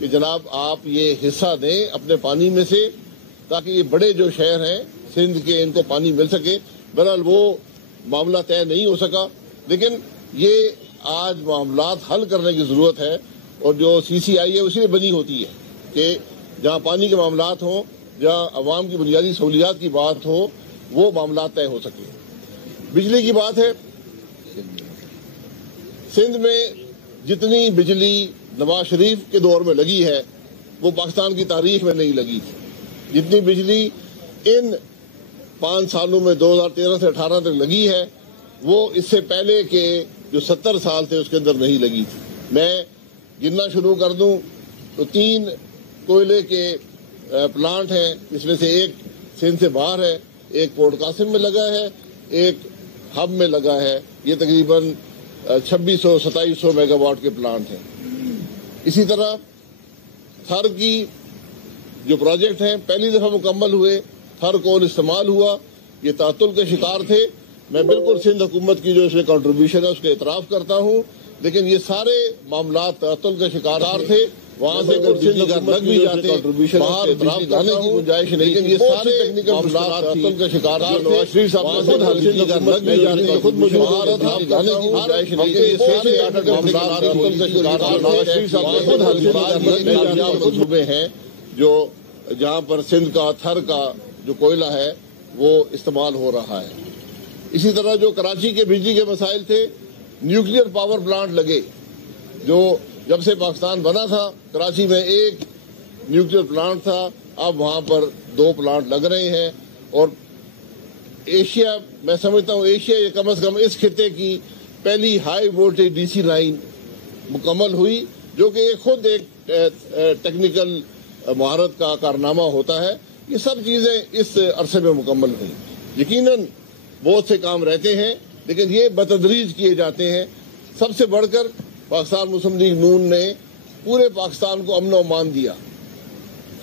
کہ جناب آپ یہ حصہ دیں اپنے پانی میں سے تاکہ یہ بڑے جو شہر ہیں سندھ کے ان کو پانی مل سکے. بہرحال وہ معاملہ طے نہیں ہو سکا، لیکن یہ آج معاملات حل کرنے کی ضرورت ہے، اور جو CCI ہے اسی لیے بنی ہوتی ہے کہ جہاں پانی کے معاملات ہوں، جہاں عوام کی بنیادی سہولیات کی بات ہو، وہ معاملات طے ہو سکے. بجلی کی بات ہے، سندھ میں جتنی بجلی نواز شریف کے دور میں لگی ہے وہ پاکستان کی تاریخ میں نہیں لگی تھی. جتنی بجلی ان 5 سالوں میں 2013 سے 18 تک لگی ہے وہ اس سے پہلے کے جو 70 سال تھے اس کے اندر نہیں لگی تھی. میں گننا شروع کر دوں تو 3 کوئلے کے پلانٹ ہیں، اس میں سے ایک سندھ سے باہر ہے، ایک پورٹ قاسم میں لگا ہے، ایک ہب میں لگا ہے. یہ تقریباً 2600-2700 میگا واٹ کے پلانٹ ہیں. اسی طرح تھر کی جو پروجیکٹ ہیں پہلی دفعہ مکمل ہوئے، تھر کول استعمال ہوا، یہ تعطل کے شکار تھے. میں بالکل سندھ حکومت کی جو اس میں کنٹریبیوشن ہے اس کا اعتراف کرتا ہوں، لیکن یہ سارے معاملات تعطل کے شکار تھے. وہاں سے اگر بجلی کا لگ بھی جاتے باہر اعتراف کرنے کی گنجائش نہیں، لیکن یہ سارے معاملات تعطل کے شکار تھے. نواز شریف صاحب خود بجلی کا لگ بھی جاتے خود باہر اعتراف کرنے کی گنجائش نہیں، لیکن یہ سارے معاملات تعطل کے شکار تھے. نواز شریف صاحب خود بجلی کا لگ بھی جاتے خود صوبے ہیں جو جہاں پر سندھ کا تھر کا جو کوئلہ ہے وہ استعمال ہو رہا ہے. اسی طرح جو کراچی کے بجلی کے مسائل تھے، نیوکلیئر پاور پلانٹ لگے. جو جب سے پاکستان بنا تھا کراچی میں ایک نیوکلیئر پلانٹ تھا، اب وہاں پر 2 پلانٹ لگ رہے ہیں. اور ایشیا، میں سمجھتا ہوں ایشیا یہ کم از کم اس خطے کی پہلی ہائی وولٹیج DC لائن مکمل ہوئی، جو کہ خود ایک ٹیکنیکل مہارت کا کارنامہ ہوتا ہے. یہ سب چیزیں اس عرصے میں مکمل ہوئی. یقیناً بہت سے کام رہتے ہیں لیکن یہ بتدریج کیے جاتے ہیں. سب سے بڑھ کر پاکستان مسلم لیگ نون نے پورے پاکستان کو امن و امان دیا،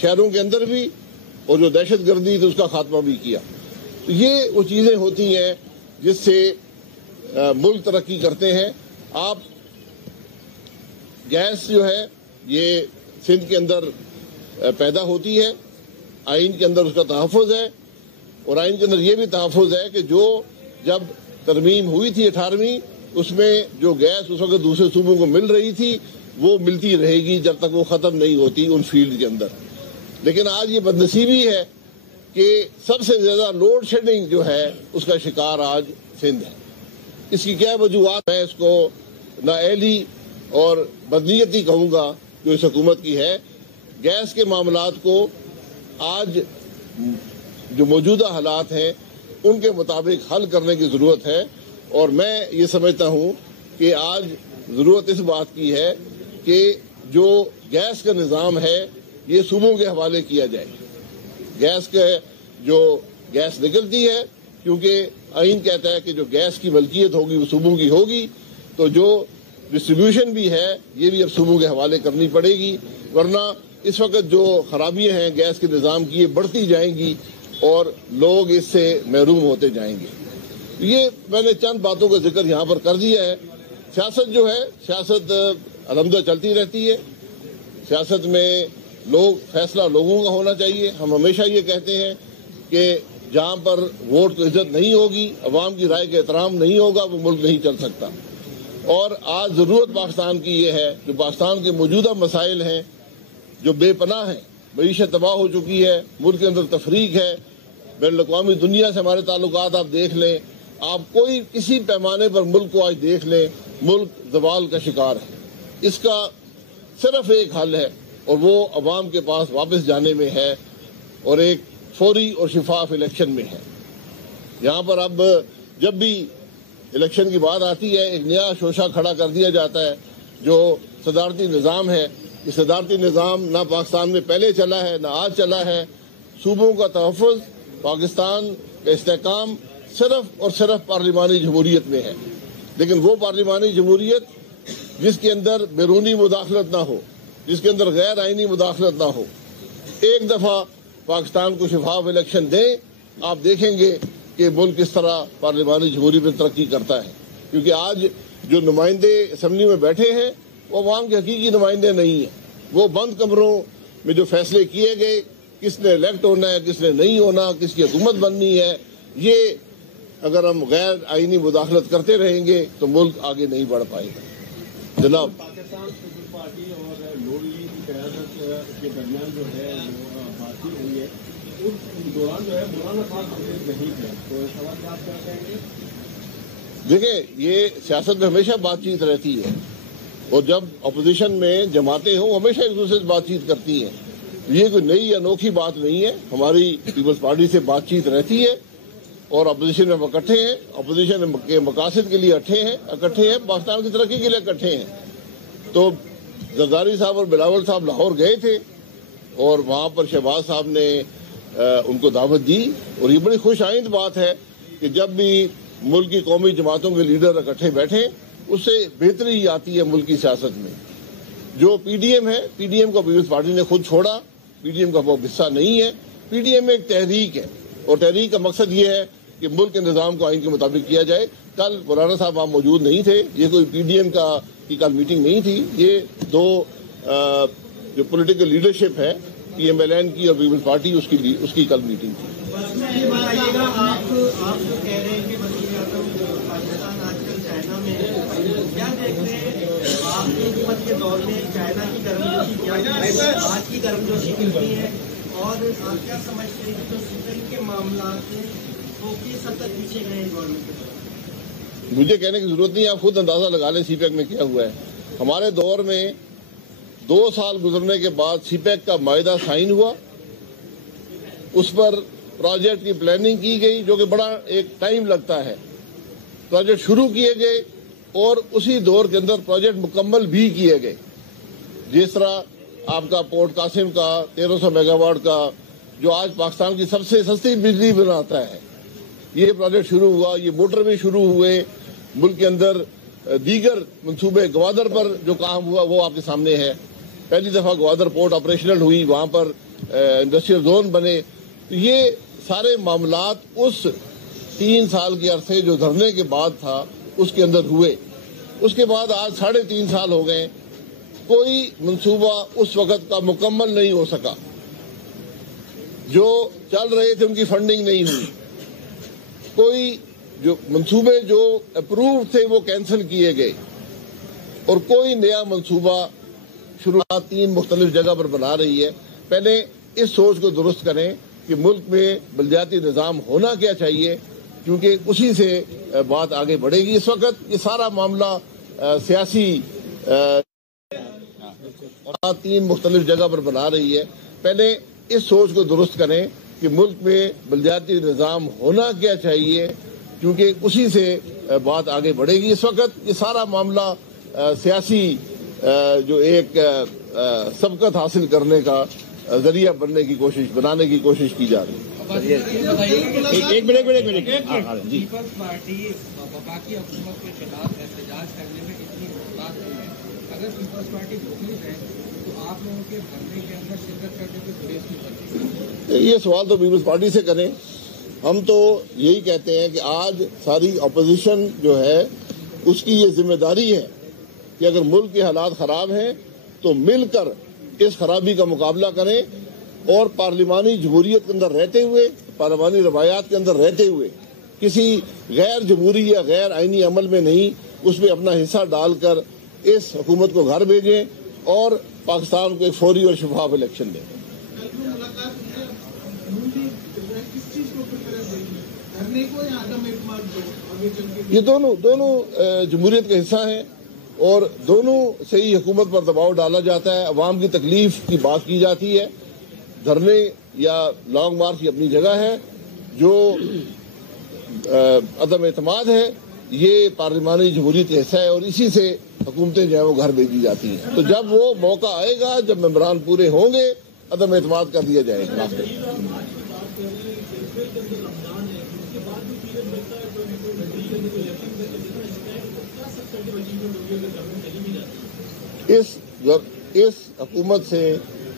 شہروں کے اندر بھی، اور جو دہشت گردی تھی اس کا خاتمہ بھی کیا. تو یہ وہ چیزیں ہوتی ہیں جس سے ملک ترقی کرتے ہیں. آپ گیس جو ہے یہ سندھ کے اندر پیدا ہوتی ہے، آئین کے اندر اس کا تحفظ ہے، اور آئین کے اندر یہ بھی تحفظ ہے کہ جو جب ترمیم ہوئی تھی 18ویں اس میں جو گیس اس وقت دوسرے صوبوں کو مل رہی تھی وہ ملتی رہے گی جب تک وہ ختم نہیں ہوتی ان فیلڈ کے اندر. لیکن آج یہ بدنصیبی ہے کہ سب سے زیادہ لوڈ شیڈنگ جو ہے اس کا شکار آج سندھ ہے. اس کی کیا وجوہات ہیں؟ اس کو نااہلی اور بدنیتی کہوں گا جو اس حکومت کی ہے. گیس کے معاملات کو آج جو موجودہ حالات ہیں ان کے مطابق حل کرنے کی ضرورت ہے، اور میں یہ سمجھتا ہوں کہ آج ضرورت اس بات کی ہے کہ جو گیس کا نظام ہے یہ صوبوں کے حوالے کیا جائے. گیس کے جو گیس نکلتی ہے، کیونکہ آئین کہتا ہے کہ جو گیس کی ملکیت ہوگی وہ صوبوں کی ہوگی، تو جو ڈسٹریبیوشن بھی ہے یہ بھی اب صوبوں کے حوالے کرنی پڑے گی، ورنہ اس وقت جو خرابیاں ہیں گیس کے نظام کی یہ بڑھتی جائیں گی اور لوگ اس سے محروم ہوتے جائیں گے. یہ میں نے چند باتوں کا ذکر یہاں پر کر دیا ہے. سیاست جو ہے، سیاست الحمدللہ چلتی رہتی ہے. سیاست میں فیصلہ لوگوں کا ہونا چاہیے. ہم ہمیشہ یہ کہتے ہیں کہ جہاں پر ووٹ کو عزت نہیں ہوگی، عوام کی رائے کا احترام نہیں ہوگا، وہ ملک نہیں چل سکتا. اور آج ضرورت پاکستان کی یہ ہے، جو پاکستان کے موجودہ مسائل ہیں جو بے پناہ ہیں، معیشت تباہ ہو چکی ہے، ملک کے اندر تفریق ہے، بین الاقوامی دنیا سے ہمارے تعلقات آپ دیکھ لیں، آپ کوئی کسی پیمانے پر ملک کو آج دیکھ لیں، ملک زوال کا شکار ہے. اس کا صرف ایک حل ہے اور وہ عوام کے پاس واپس جانے میں ہے، اور ایک فوری اور شفاف الیکشن میں ہے. یہاں پر اب جب بھی الیکشن کی بات آتی ہے ایک نیا شوشہ کھڑا کر دیا جاتا ہے جو صدارتی نظام ہے. یہ صدارتی نظام نہ پاکستان میں پہلے چلا ہے نہ آج چلا ہے. صوبوں کا تحفظ، پاکستان کا استحکام صرف اور صرف پارلیمانی جمہوریت میں ہے. لیکن وہ پارلیمانی جمہوریت جس کے اندر بیرونی مداخلت نہ ہو، جس کے اندر غیر آئینی مداخلت نہ ہو. ایک دفعہ پاکستان کو شفاف الیکشن دیں، آپ دیکھیں گے کہ ملک کس طرح پارلیمانی جمہوریت میں ترقی کرتا ہے. کیونکہ آج جو نمائندے اسمبلی میں بیٹھے ہیں وہ عوام کے حقیقی نمائندے نہیں ہیں. وہ بند کمروں میں جو فیصلے کیے گئے، کس نے الیکٹ ہونا ہے، کس نے نہیں ہونا، کس کی حکومت بننی ہے، یہ اگر ہم غیر آئینی مداخلت کرتے رہیں گے تو ملک آگے نہیں بڑھ پائے گا۔ جناب، پاکستان پیپلز پارٹی اور نون لیگ کی قیادت کے درمیان جو ہے بات چیت ہوئی ہے، اس دوران جو ہے مولانا صاحب نہیں ہے، تو سوال کیا آپ کہتے ہیں؟ دیکھیں، یہ سیاست میں ہمیشہ بات چیت رہتی ہے، اور جب اپوزیشن میں جماعتیں ہوں ہمیشہ ایک دوسرے سے بات چیت کرتی ہیں، یہ کوئی نئی انوکھی بات نہیں ہے۔ ہماری پیپلز پارٹی سے بات چیت رہتی ہے اور اپوزیشن میں ہم اکٹھے ہیں، اپوزیشن کے مقاصد کے لیے اکٹھے ہیں، پاکستان کی ترقی کے لیے اکٹھے ہیں۔ تو زرداری صاحب اور بلاول صاحب لاہور گئے تھے اور وہاں پر شہباز صاحب نے ان کو دعوت دی، اور یہ بڑی خوش آئند بات ہے کہ جب بھی ملک کی قومی جماعتوں کے لیڈر اکٹھے بیٹھے اس سے بہتری ہی آتی ہے ملک کی سیاست میں۔ جو پی ڈی ایم ہے، پی ڈی ایم کو پیپلز پارٹی نے خود چھوڑا، پی ڈی ایم کا وہ حصہ نہیں ہے۔ پی ڈی ایم ایک تحریک ہے، اور تحریک کا مقصد یہ ہے کہ ملک کے نظام کو آئین کے مطابق کیا جائے۔ کل مولانا صاحب وہاں موجود نہیں تھے، یہ کوئی پی ڈی ایم کی کل میٹنگ نہیں تھی، یہ دو جو پولیٹیکل لیڈرشپ ہے پی ایم ایل این کی اور پیپلز پارٹی اس کی کل میٹنگ تھی۔ حکومت کے دور میں چائنا کی گرمجوشی آج کی گرمجوشی ملتی ہے، اور آپ کیا سمجھتے ہیں کہ جو سیپیک کے معاملات ہیں وہ کس حد تک پیچھے گئے ہیں گورنمنٹ کے طرف؟ مجھے کہنے کی ضرورت نہیں، آپ خود اندازہ لگا لیں سی پیک میں کیا ہوا ہے۔ ہمارے دور میں 2 سال گزرنے کے بعد سی پیک کا معاہدہ سائن ہوا، اس پر پروجیکٹ کی پلاننگ کی گئی، جو کہ بڑا ایک ٹائم لگتا ہے۔ پروجیکٹ شروع کیے گئے اور اسی دور کے اندر پروجیکٹ مکمل بھی کیے گئے۔ جس طرح آپ کا پورٹ قاسم کا 1300 میگا واٹ کا جو آج پاکستان کی سب سے سستی بجلی بناتا ہے، یہ پروجیکٹ شروع ہوا، یہ موٹر بھی شروع ہوئے، ملک کے اندر دیگر منصوبے گوادر پر جو کام ہوا وہ آپ کے سامنے ہے۔ پہلی دفعہ گوادر پورٹ آپریشنل ہوئی، وہاں پر انڈسٹریل زون بنے۔ یہ سارے معاملات اس 3 سال کے عرصے جو دھرنے کے بعد تھا اس کے اندر ہوئے۔ اس کے بعد آج 3.5 سال ہو گئے، کوئی منصوبہ اس وقت کا مکمل نہیں ہو سکا۔ جو چل رہے تھے ان کی فنڈنگ نہیں ہوئی، کوئی جو منصوبے جو اپروو تھے وہ کینسل کیے گئے، اور کوئی نیا منصوبہ شروعات 3 مختلف جگہ پر بنا رہی ہے۔ پہلے اس سوچ کو درست کریں کہ ملک میں بلدیاتی نظام ہونا کیا چاہیے، کیونکہ اسی سے بات آگے بڑھے گی۔ اس وقت یہ سارا معاملہ سیاسی 3 مختلف جگہ پر بنا رہی ہے۔ پہلے اس سوچ کو درست کریں کہ ملک میں بلدیاتی نظام ہونا کیا چاہیے، کیونکہ اسی سے بات آگے بڑھے گی۔ اس وقت یہ سارا معاملہ سیاسی جو ایک سبقت حاصل کرنے کا ذریعہ بنانے کی کوشش کی جا رہی ہے۔ ایک منٹ پیپلز پارٹی وفاقی حکومت کے خلاف احتجاج کرنے میں اتنی محتاط نہیں ہے، اگر پیپلز پارٹی مخلص ہے تو آپ لوگوں کے دھرنے کے اندر شرکت کرنے کو گریز نہیں کرتی؟ یہ سوال تو پیپلز پارٹی سے کریں۔ ہم تو یہی کہتے ہیں کہ آج ساری اپوزیشن جو ہے اس کی یہ ذمہ داری ہے کہ اگر ملک کے حالات خراب ہیں تو مل کر اس خرابی کا مقابلہ کریں، اور پارلیمانی جمہوریت کے اندر رہتے ہوئے، پارلیمانی روایات کے اندر رہتے ہوئے کسی غیر جمہوری یا غیر آئینی عمل میں نہیں، اس میں اپنا حصہ ڈال کر اس حکومت کو گھر بھیجیں اور پاکستان کو ایک فوری اور شفاف الیکشن دیں۔ یہ دونوں جمہوریت کا حصہ ہیں، اور دونوں سے ہی حکومت پر دباؤ ڈالا جاتا ہے، عوام کی تکلیف کی بات کی جاتی ہے۔ دھرنے یا لانگ مارچ کی اپنی جگہ ہے، جو عدم اعتماد ہے یہ پارلیمانی جمہوریت کا حصہ ہے، اور اسی سے حکومتیں جو ہیں وہ گھر بھیجی جاتی ہیں۔ تو جب وہ موقع آئے گا، جب ممبران پورے ہوں گے، عدم اعتماد کر دیا جائے گا۔ اس حکومت سے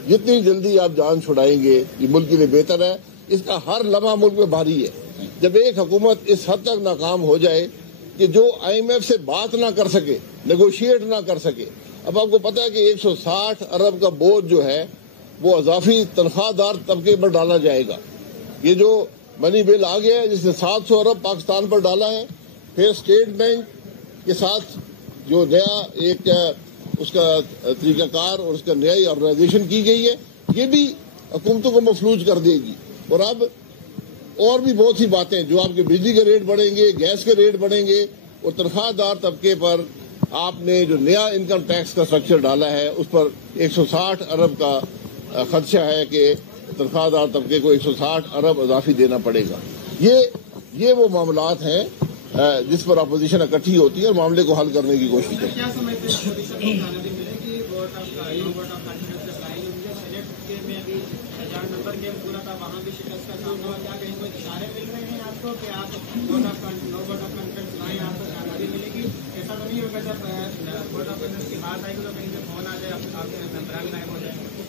جتنی جلدی آپ جان چھڑائیں گے یہ ملک کے لیے بہتر ہے۔ اس کا ہر لمحہ ملک میں بھاری ہے۔ جب ایک حکومت اس حد تک ناکام ہو جائے کہ جو آئی ایم ایف سے بات نہ کر سکے، نیگوشیٹ نہ کر سکے، اب آپ کو پتا ہے کہ 160 ارب کا بوجھ جو ہے وہ اضافی تنخواہ دار طبقے پر ڈالا جائے گا. یہ جو منی بل آ گیا ہے جس نے 700 ارب پاکستان پر ڈالا ہے, پھر اسٹیٹ بینک کے ساتھ جو نیا ایک اس کا طریقہ کار اور اس کا نئی آرگنائزیشن کی گئی ہے, یہ بھی حکومتوں کو مفلوج کر دے گی. اور اب اور بھی بہت سی باتیں جو آپ کے بجلی کے ریٹ بڑھیں گے, گیس کے ریٹ بڑھیں گے, اور تنخواہ دار طبقے پر آپ نے جو نیا انکم ٹیکس کا اسٹرکچر ڈالا ہے اس پر 160 ارب کا خدشہ ہے کہ تنخواہ دار طبقے کو 160 ارب اضافی دینا پڑے گا. یہ وہ معاملات ہیں جس پر اپوزیشن اکٹھی ہوتی ہے اور معاملے کو حل کرنے کی کوشش کرتی ہے.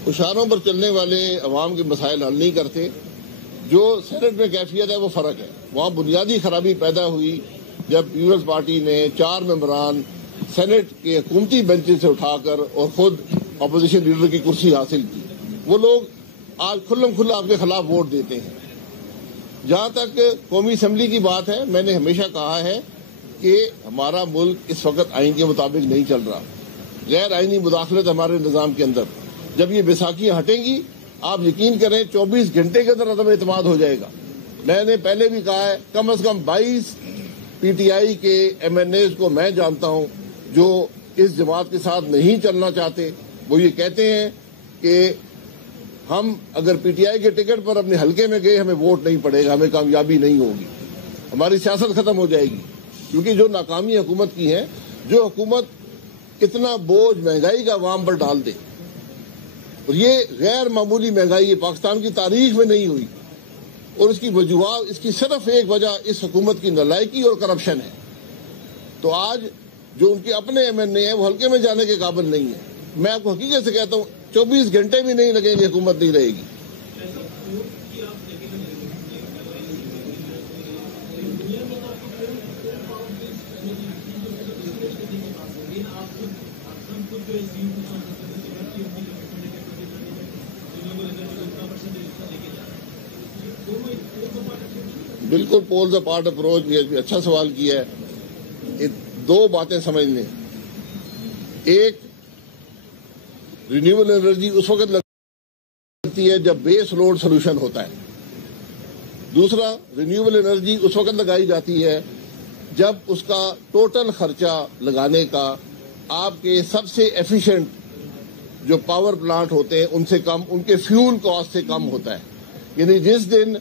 اشاروں پر چلنے والے عوام کے مسائل حل نہیں کرتے. جو سینٹ میں کیفیت ہے وہ فرق ہے. وہاں بنیادی خرابی پیدا ہوئی جب پیپلز پارٹی نے 4 ممبران سینٹ کے حکومتی بینچ سے اٹھا کر اور خود اپوزیشن لیڈر کی کرسی حاصل کی. وہ لوگ آج کھلم کھلا آپ کے خلاف ووٹ دیتے ہیں. جہاں تک قومی اسمبلی کی بات ہے, میں نے ہمیشہ کہا ہے کہ ہمارا ملک اس وقت آئین کے مطابق نہیں چل رہا. غیر آئینی مداخلت ہمارے نظام کے اندر, جب یہ بیساکھیاں ہٹیں گی آپ یقین کریں 24 گھنٹے کے اندر عدم اعتماد ہو جائے گا. میں نے پہلے بھی کہا ہے کم از کم 22 پی ٹی آئی کے ایم این ایز کو میں جانتا ہوں جو اس جماعت کے ساتھ نہیں چلنا چاہتے. وہ یہ کہتے ہیں کہ ہم اگر پی ٹی آئی کے ٹکٹ پر اپنے حلقے میں گئے ہمیں ووٹ نہیں پڑے گا, ہمیں کامیابی نہیں ہوگی, ہماری سیاست ختم ہو جائے گی. کیونکہ جو ناکامی حکومت کی ہے, جو حکومت اتنا بوجھ مہنگائی کا عوام پر ڈال دے, اور یہ غیر معمولی مہنگائی پاکستان کی تاریخ میں نہیں ہوئی, اور اس کی وجوہات, اس کی صرف ایک وجہ اس حکومت کی نالائکی اور کرپشن ہے. تو آج جو ان کے اپنے ایم این اے ہیں وہ حلقے میں جانے کے قابل نہیں ہیں. میں آپ کو حقیقت سے کہتا ہوں 24 گھنٹے بھی نہیں لگیں گے, حکومت نہیں رہے گی. بالکل پولز اپارٹ اپروچ بھی اچھا سوال کیا ہے. 2 باتیں سمجھ لیں. ایک, رینیوبل انرجی اس وقت لگتی ہے جب بیس لوڈ سولوشن ہوتا ہے. دوسرا, رینیوبل انرجی اس وقت لگائی جاتی ہے جب اس کا ٹوٹل خرچہ لگانے کا آپ کے سب سے ایفیشینٹ جو پاور پلانٹ ہوتے ہیں ان سے کم, ان کے فیول کاسٹ سے کم ہوتا ہے. یعنی جس دن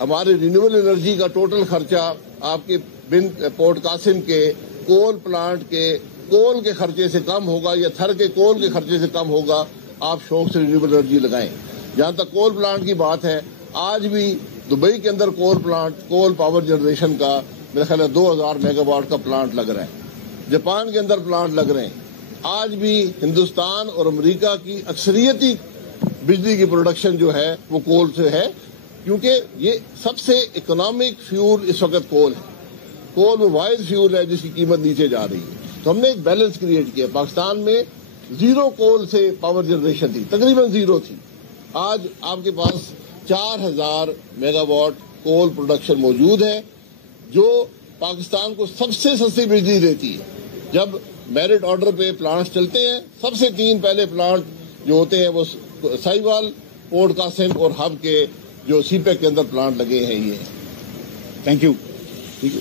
ہمارے رینیوبل انرجی کا ٹوٹل خرچہ آپ کے بن پورٹ قاسم کے کول پلانٹ کے کول کے خرچے سے کم ہوگا یا تھر کے کول کے خرچے سے کم ہوگا, آپ شوق سے رینیوبل انرجی لگائیں. جہاں تک کول پلانٹ کی بات ہے, آج بھی دبئی کے اندر کول پلانٹ, کول پاور جنریشن کا میرا خیال ہے 2000 میگا واٹ کا پلانٹ لگ رہا ہے. جاپان کے اندر پلانٹ لگ رہے ہیں. آج بھی ہندوستان اور امریکہ کی اکثریتی بجلی کی پروڈکشن جو ہے وہ کول سے ہے, کیونکہ یہ سب سے اکنامک فیول اس وقت کول ہے. کول وہ واحد فیول ہے جس کی قیمت نیچے جا رہی ہے. تو ہم نے ایک بیلنس کریٹ کیا. پاکستان میں 0 کول سے پاور جنریشن تھی, تقریباً 0 تھی. آج آپ کے پاس 4000 میگا واٹ کول پروڈکشن موجود ہے جو پاکستان کو سب سے سستی بجلی دیتی ہے. جب میرٹ آرڈر پہ پلانٹس چلتے ہیں, سب سے 3 پہلے پلانٹ جو ہوتے ہیں وہ سائیوال, پورٹ قاسم اور ہب کے جو سی پیک کے اندر پلانٹ لگے ہیں. یہ تھینک یو. ٹھیک ہے.